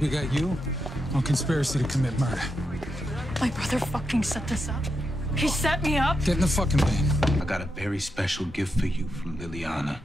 We got you on conspiracy to commit murder. My brother fucking set this up. He set me up. Get in the fucking lane. I got a very special gift for you from Liliana.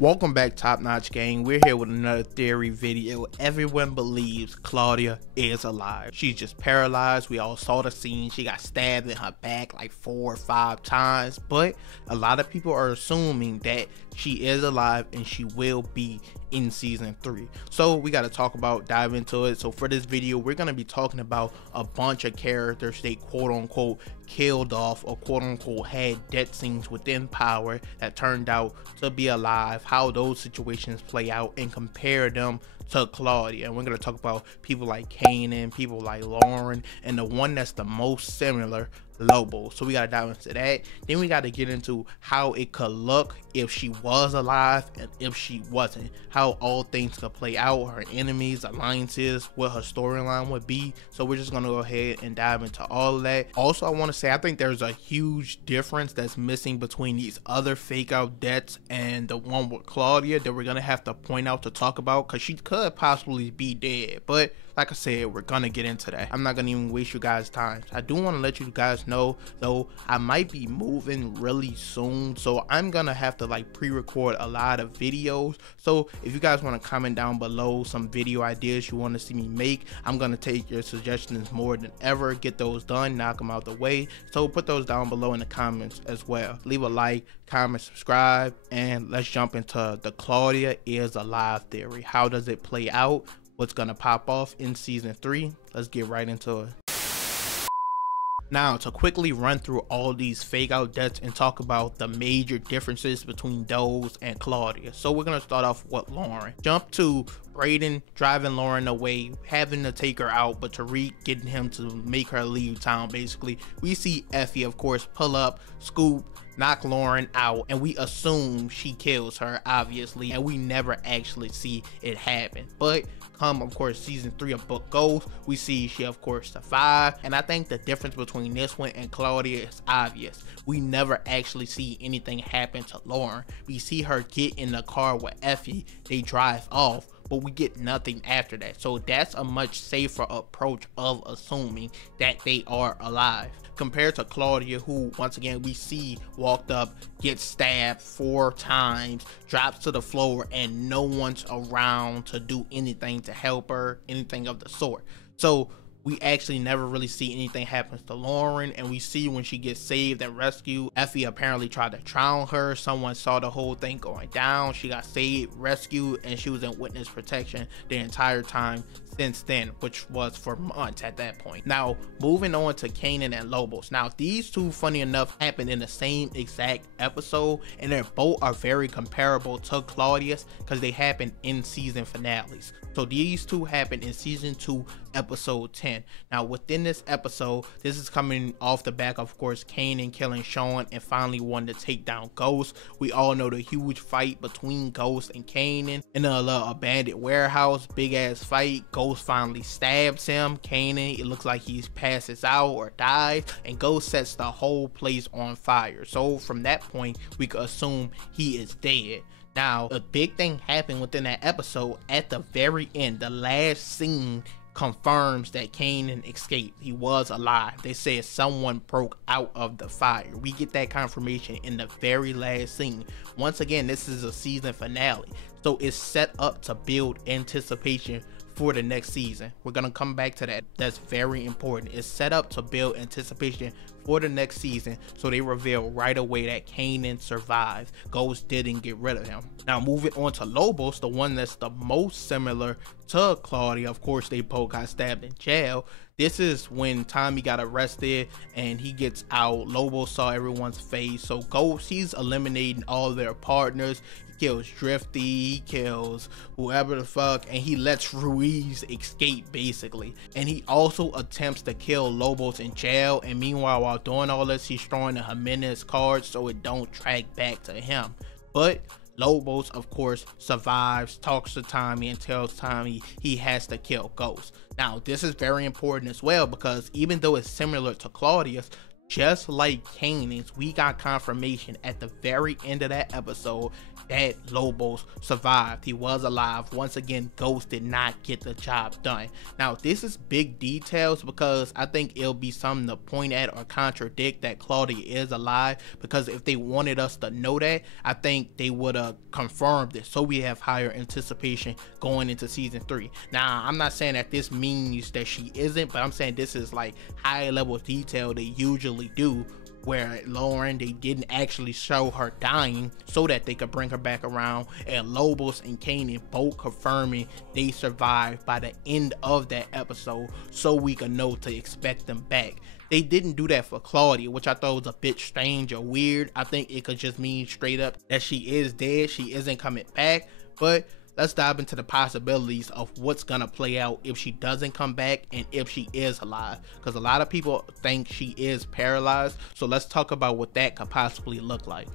Welcome back, Top Notch Gang. We're here with another theory video. Everyone believes Claudia is alive. She's just paralyzed. We all saw the scene. She got stabbed in her back like 4 or 5 times. But a lot of people are assuming that she is alive and she will be in season 3. So we got to dive into it. So for this video, we're going to be talking about a bunch of characters they quote unquote killed off or quote unquote had death scenes within Power that turned out to be alive, how those situations play out, and compare them to Claudia. And we're going to talk about people like Kanan, people like Lauren, and the one that's the most similar, Lobo. So we got to dive into that. Then we got to get into how it could look if she was alive and if she wasn't, how all things could play out, her enemies, alliances, what her storyline would be. So we're just going to go ahead and dive into all of that. Also, I want to say I think there's a huge difference that's missing between these other fake out deaths and the one with Claudia that we're going to have to point out to talk about, because she could possibly be dead. But like I said, we're gonna get into that. I'm not gonna even waste you guys' time. I do want to let you guys know though, I might be moving really soon, so I'm gonna have to like pre-record a lot of videos. So if you guys want to comment down below some video ideas you want to see me make, I'm gonna take your suggestions more than ever, get those done, knock them out the way. So put those down below in the comments as well. Leave a like, comment, subscribe, and let's jump into the Claudia is alive theory. How does it play out? What's gonna pop off in season 3? Let's get right into it. Now, to quickly run through all these fake out deaths and talk about the major differences between those and Claudia. So we're gonna start off with Lauren. Jump to Brayden driving Lauren away, having to take her out, but Tariq getting him to make her leave town. Basically, we see Effie, of course, pull up, scoop, knock Lauren out, and we assume she kills her, obviously, and we never actually see it happen. But come, of course, season 3 of Book Ghost, we see she, of course, survived. And I think the difference between this one and Claudia is obvious. We never actually see anything happen to Lauren. We see her get in the car with Effie, they drive off, but we get nothing after that. So that's a much safer approach of assuming that they are alive, compared to Claudia, who once again we see walked up, gets stabbed 4 times, drops to the floor, and no one's around to do anything to help her, anything of the sort. So we actually never really see anything happen to Lauren, and we see when she gets saved and rescued, Effie apparently tried to drown her. Someone saw the whole thing going down. She got saved, rescued, and she was in witness protection the entire time since then, which was for months at that point. Now, moving on to Kanan and Lobos. Now, these two, funny enough, happened in the same exact episode, and they both are very comparable to Claudia's because they happened in season finales. So these two happened in season 2, episode 10. Now, within this episode, this is coming off the back, of course, Kanan killing Sean and finally wanting to take down Ghost. We all know the huge fight between Ghost and Kanan in a little abandoned warehouse, big ass fight. Ghost finally stabs him. Kanan, it looks like he passes out or dies, and Ghost sets the whole place on fire. So from that point, we could assume he is dead. Now, a big thing happened within that episode. At the very end, the last scene confirms that Kanan escaped. He was alive. They said someone broke out of the fire. We get that confirmation in the very last scene. Once again, this is a season finale, so it's set up to build anticipation for the next season. We're gonna come back to that. That's very important. It's set up to build anticipation for the next season, so they reveal right away that Kanan survived. Ghost didn't get rid of him. Now, moving on to Lobos, the one that's the most similar to Claudia. Of course, they both got stabbed in jail. This is when Tommy got arrested and he gets out. Lobos saw everyone's face. So Ghost, he's eliminating all their partners. He kills Drifty, he kills whoever the fuck, and he lets Ruiz escape basically. And he also attempts to kill Lobos in jail, and meanwhile, while doing all this, he's throwing the Jimenez cards so it don't track back to him. But Lobos, of course, survives, talks to Tommy, and tells Tommy he has to kill Ghost. Now, this is very important as well, because even though it's similar to Claudia's, Just like Kanan's, we got confirmation at the very end of that episode that Lobos survived. He was alive. Once again, Ghost did not get the job done. Now, this is big details because I think it'll be something to point at or contradict that Claudia is alive, because if they wanted us to know that, I think they would have confirmed it, so we have higher anticipation going into season 3. Now, I'm not saying that this means that she isn't, but I'm saying this is like high level detail they usually do, where Lauren, they didn't actually show her dying so that they could bring her back around, and Lobos and Kanan both confirming they survived by the end of that episode, so we could know to expect them back. They didn't do that for Claudia, which I thought was a bit strange or weird. I think it could just mean straight up that she is dead, she isn't coming back. But let's dive into the possibilities of what's gonna play out if she doesn't come back and if she is alive, because a lot of people think she is paralyzed. So let's talk about what that could possibly look like.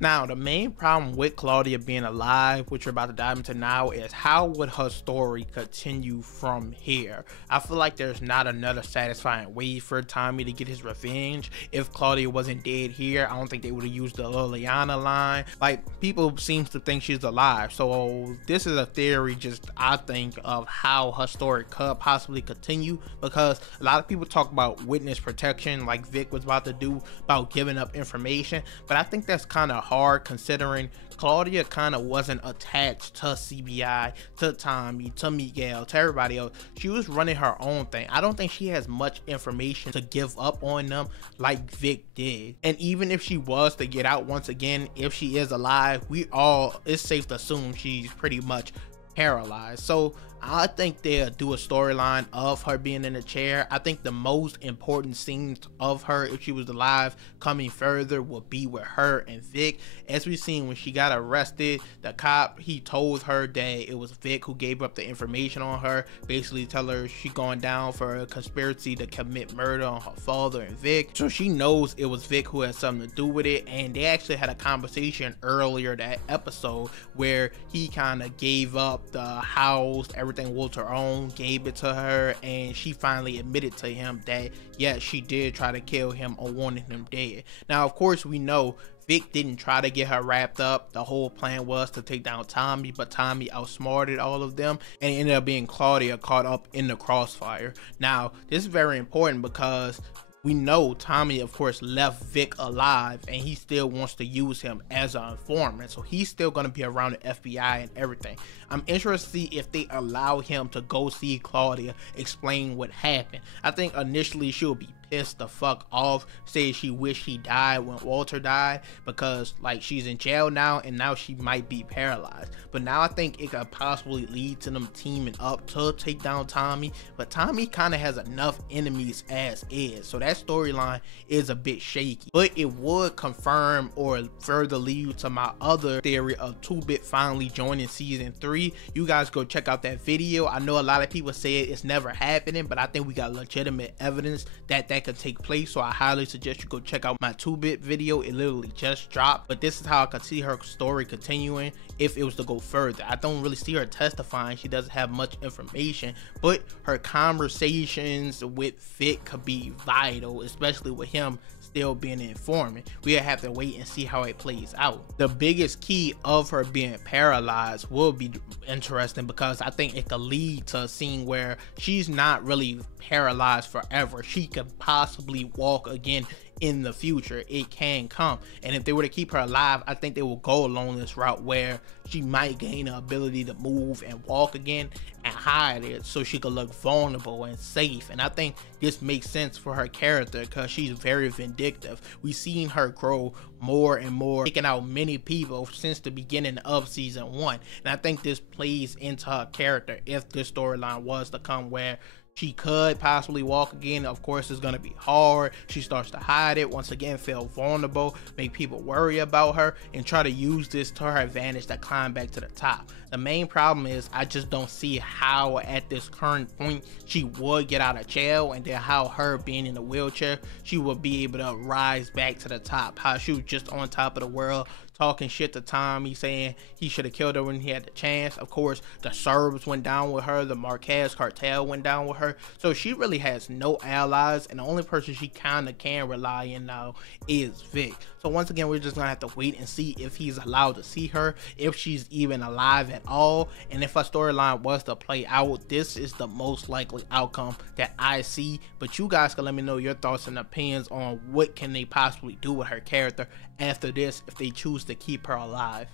Now, the main problem with Claudia being alive, which we're about to dive into now, is how would her story continue from here? I feel like there's not another satisfying way for Tommy to get his revenge. If Claudia wasn't dead here, I don't think they would have used the Liliana line. Like, people seem to think she's alive. So this is a theory, just I think, of how her story could possibly continue, because a lot of people talk about witness protection like Vic was about to do, about giving up information, but I think that's kind of hard considering Claudia kind of wasn't attached to CBI, to Tommy, to Miguel, to everybody else. She was running her own thing. I don't think she has much information to give up on them like Vic did. And even if she was to get out once again, if she is alive, it's safe to assume she's pretty much paralyzed. So I think they'll do a storyline of her being in a chair. I think the most important scenes of her, if she was alive, coming further will be with her and Vic. As we've seen when she got arrested, the cop, he told her that it was Vic who gave up the information on her, basically tell her she going down for a conspiracy to commit murder on her father and Vic. So she knows it was Vic who had something to do with it, and they actually had a conversation earlier that episode where he kind of gave up the house, everything was her own, gave it to her, and she finally admitted to him that yeah, she did try to kill him or wanted him dead. Now, of course, we know Vic didn't try to get her wrapped up. The whole plan was to take down Tommy, but Tommy outsmarted all of them, and it ended up being Claudia caught up in the crossfire. Now, this is very important because we know Tommy, of course, left Vic alive, and he still wants to use him as an informant. So he's still going to be around the FBI and everything. I'm interested to see if they allow him to go see Claudia, explain what happened. I think initially she'll be pissed the fuck off, say she wished he died when Walter died, because like she's in jail now and now she might be paralyzed. But now I think it could possibly lead to them teaming up to take down Tommy, but Tommy kind of has enough enemies as is, so that storyline is a bit shaky. But it would confirm or further lead to my other theory of 2-Bit finally joining season 3. You guys go check out that video. I know a lot of people say it's never happening, but I think we got legitimate evidence that that could take place, so I highly suggest you go check out my 2-Bit video. It literally just dropped, but this is how I could see her story continuing if it was to go further. I don't really see her testifying. She doesn't have much information, but her conversations with Vic could be vital, especially with him still being an informant. We have to wait and see how it plays out. The biggest key of her being paralyzed will be interesting, because I think it could lead to a scene where she's not really paralyzed forever. She could possibly walk again in the future. It can come, and if they were to keep her alive, I think they will go along this route where she might gain the ability to move and walk again and hide it, so she could look vulnerable and safe. And I think this makes sense for her character because she's very vindictive. We've seen her grow more and more, taking out many people since the beginning of season 1, and I think this plays into her character if this storyline was to come where she could possibly walk again. Of course, it's going to be hard. She starts to hide it, once again feel vulnerable, make people worry about her, and try to use this to her advantage to climb back to the top. The main problem is I just don't see how at this current point she would get out of jail, and then how her being in a wheelchair she would be able to rise back to the top, how she was just on top of the world talking shit to Tommy, saying he should have killed her when he had the chance. Of course, the Serbs went down with her, the Marquez cartel went down with her, so she really has no allies, and the only person she kind of can rely on now is Vic. So once again, we're just gonna have to wait and see if he's allowed to see her, if she's even alive at all, and if a storyline was to play out, this is the most likely outcome that I see. But you guys can let me know your thoughts and opinions on what can they possibly do with her character after this if they choose to keep her alive.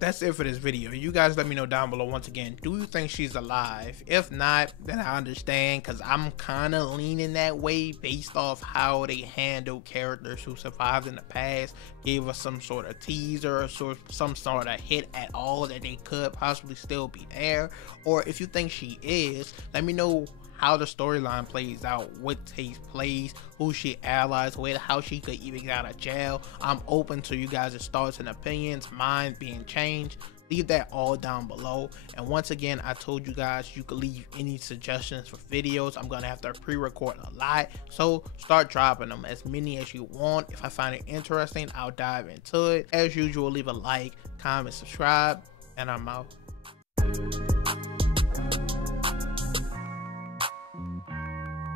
That's it for this video. You guys let me know down below. Once again, do you think she's alive? If not, then I understand, because I'm kind of leaning that way based off how they handle characters who survived in the past, gave us some sort of teaser or some sort of hit at all that they could possibly still be there. Or if you think she is, let me know how the storyline plays out, what takes place, who she allies with, how she could even get out of jail. I'm open to you guys' thoughts and opinions, mine being changed. Leave that all down below. And once again, I told you guys you could leave any suggestions for videos. I'm gonna have to pre-record a lot, so start dropping them, as many as you want. If I find it interesting, I'll dive into it. As usual, leave a like, comment, subscribe, and I'm out.